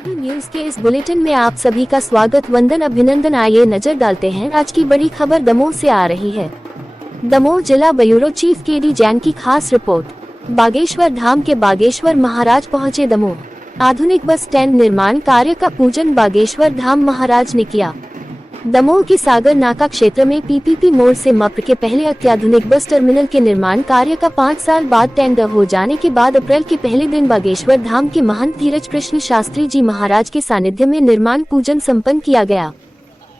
KD news के इस bulletin में आप सभी का स्वागत वंदन अभिनंदन। आइए नजर डालते हैं आज की बड़ी खबर दमोह से आ रही है। दमोह जिला ब्यूरो चीफ केडी जैन की खास रिपोर्ट। बागेश्वर धाम के बागेश्वर महाराज पहुंचे दमोह। आधुनिक बस स्टैंड निर्माण कार्य का पूजन बागेश्वर धाम महाराज ने किया। दमोह के सागर नाका क्षेत्र में पीपीपी मोड़ से मप्र के पहले अत्याधुनिक बस टर्मिनल के निर्माण कार्य का 5 साल बाद टेंडर हो जाने के बाद अप्रैल के पहले दिन बागेश्वर धाम के महंत धीरज कृष्ण शास्त्री जी महाराज के सानिध्य में निर्माण पूजन संपन्न किया गया।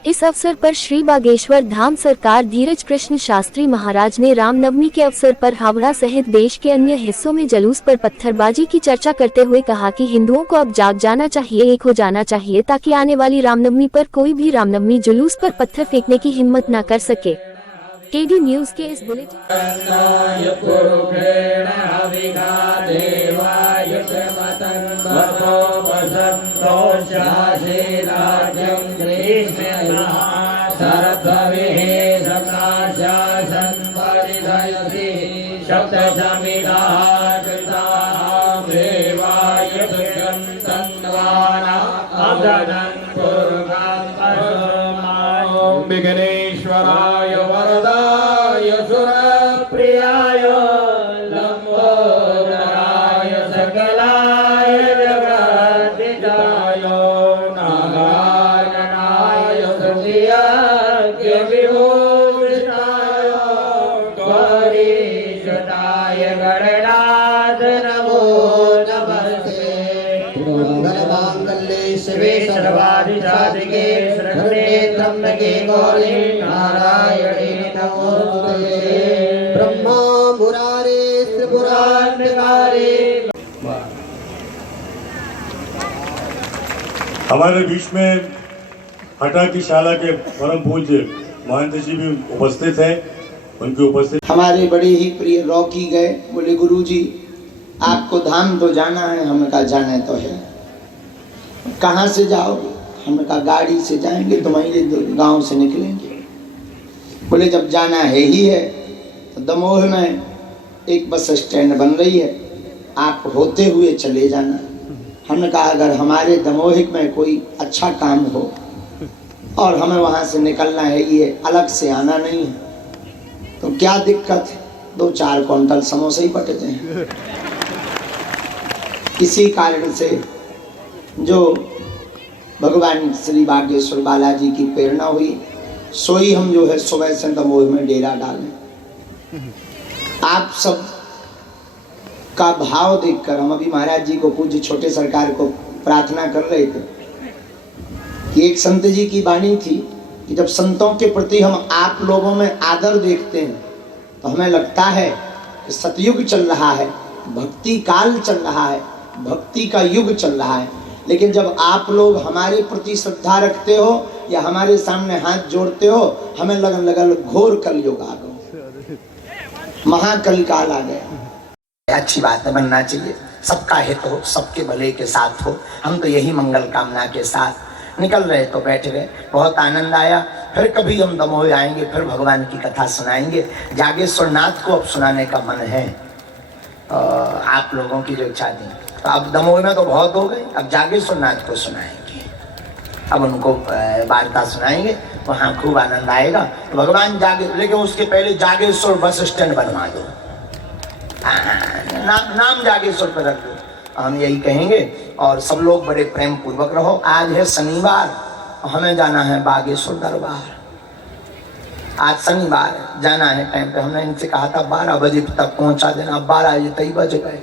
इस अवसर पर श्री बागेश्वर धाम सरकार धीरज कृष्ण शास्त्री महाराज ने रामनवमी के अवसर पर हावड़ा सहित देश के अन्य हिस्सों में जुलूस पर पत्थरबाजी की चर्चा करते हुए कहा कि हिंदुओं को अब जाग जाना चाहिए, एक हो जाना चाहिए, ताकि आने वाली रामनवमी पर कोई भी रामनवमी जुलूस पर पत्थर फेंकने की हिम्मत न कर सके। केडी न्यूज के इस बुलेटिन विघ्नेश्वराय वरदाय सुरप्रियाय लंबोदराय सकलाय जगद्दिताय नारायणाय सत्याख्य विभूषणाय गौरीशताय गणनाथ नमो नमस्ते। मंगलमांगल्ये शिवे सर्वाधिसाधिके शरण्ये त्र्यंबके गौरी नारायणे नमोस्तुते। ब्रह्मा मुरारे त्रिपुरांतकारे। हमारे बीच में हटा की शाला के परम पूज्य महंत जी भी उपस्थित हैं। उनकी उपस्थित हमारे बड़े ही प्रिय रॉकी गए, बोले गुरुजी आपको धाम तो जाना है। हमने कहा जाना तो है। कहाँ से जाओगे? हमने कहा गाड़ी से जाएंगे, तुम्हारे गांव से निकलेंगे। बोले जब जाना है ही है तो दमोह में एक बस स्टैंड बन रही है, आप होते हुए चले जाना। हमने कहा अगर हमारे दमोह में कोई अच्छा काम हो और हमें वहाँ से निकलना है, ये अलग से आना नहीं है, तो क्या दिक्कत है? 2-4 क्विंटल समोसे ही पटते हैं। इसी कारण से जो भगवान श्री बागेश्वर बालाजी की प्रेरणा हुई, सोई हम जो है सुबह से दमोह में डेरा डालें। आप सब का भाव देखकर हम अभी महाराज जी को, पूज्य छोटे सरकार को प्रार्थना कर रहे थे कि एक संत जी की वाणी थी कि जब संतों के प्रति हम आप लोगों में आदर देखते हैं तो हमें लगता है कि सतयुग चल रहा है, भक्ति काल चल रहा है, भक्ति का युग चल रहा है। लेकिन जब आप लोग हमारे प्रति श्रद्धा रखते हो या हमारे सामने हाथ जोड़ते हो, हमें लगन लगल घोर कलयुग आ गया, महाकल काल आ गया। अच्छी बात है, बनना चाहिए, सबका हित हो, सबके भले के साथ हो। हम तो यही मंगल कामना के साथ निकल रहे तो बैठ गए, बहुत आनंद आया। फिर कभी हम दमोह आएंगे, फिर भगवान की कथा सुनाएंगे। जागेश्वर नाथ को अब सुनाने का मन है, आप लोगों की जो इच्छा थी। तो अब दमोह में तो बहुत हो गए, अब जागेश्वर नाथ को सुनाएंगे, अब उनको वार्ता सुनाएंगे, वहाँ खूब आनंद आएगा। तो भगवान जागे, लेकिन उसके पहले जागेश्वर बस स्टैंड बनवा दो, नाम जागेश्वर पर रख दो, हम यही कहेंगे। और सब लोग बड़े प्रेम पूर्वक रहो। आज है शनिवार, हमें जाना है बागेश्वर दरबार। आज शनिवार है, जाना है टाइम पे। हमने इनसे कहा था 12 बजे तक पहुंचा देना, 12 बज गए।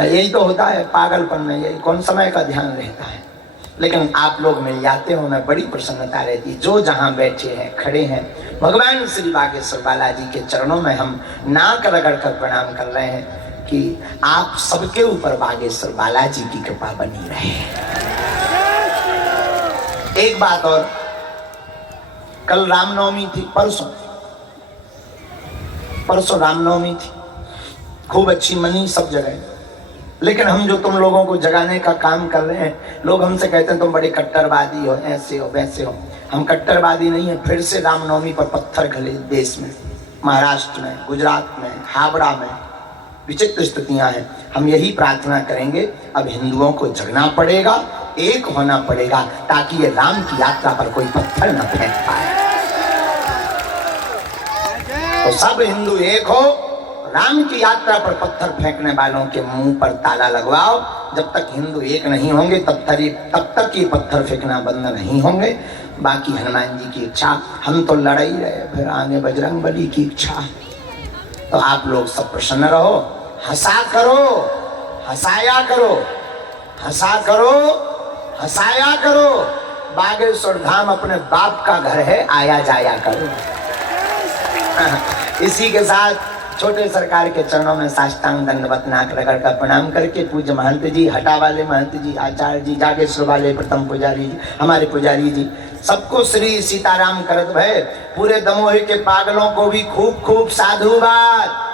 यही तो होता है पागलपन में, यही कौन समय का ध्यान रहता है। लेकिन आप लोग मिल जाते हो, मैं बड़ी प्रसन्नता रहती। जो जहाँ बैठे हैं, खड़े हैं, भगवान श्री बागेश्वर बालाजी के चरणों में हम नाक रगड़ कर प्रणाम कर रहे हैं कि आप सबके ऊपर बागेश्वर बालाजी की कृपा बनी रहे। एक बात और, कल रामनवमी थी, परसों रामनवमी थी, खूब अच्छी मनी सब जगह। लेकिन हम जो तुम लोगों को जगाने का काम कर रहे हैं, लोग हमसे कहते हैं तुम बड़े कट्टरवादी हो, ऐसे हो वैसे हो। हम कट्टरवादी नहीं है। फिर से रामनवमी पर पत्थर गले देश में, महाराष्ट्र में, गुजरात में, हावड़ा में, विचित्र स्थितियां हैं। हम यही प्रार्थना करेंगे, अब हिंदुओं को जगना पड़ेगा, एक होना पड़ेगा, ताकि ये राम की यात्रा पर कोई पत्थर न फेंक पाए। तो सब हिंदू एक हो, राम की यात्रा पर पत्थर फेंकने वालों के मुंह पर ताला लगवाओ। जब तक हिंदू एक नहीं होंगे तब तक ये पत्थर फेंकना बंद नहीं होंगे। बाकी हनुमान जी की इच्छा, हम तो लड़ ही रहे, फिर आगे बजरंग बली की इच्छा। तो आप लोग सब प्रसन्न रहो, हंसा करो, हंसाया करो, हंसा करो, हंसाया करो। बागेश्वर धाम अपने बाप का घर है, आया जाया करो। इसी के साथ छोटे सरकार के चरणों में साष्टांग दंडवत नाक रगड़ का प्रणाम करके पूज्य महंत जी, हटा वाले महंत जी, आचार्य जी, जागेश्वर वाले प्रथम पुजारी जी, हमारे पुजारी जी, सबको श्री सीताराम करत भय। पूरे दमोह के पागलों को भी खूब खूब साधुवाद।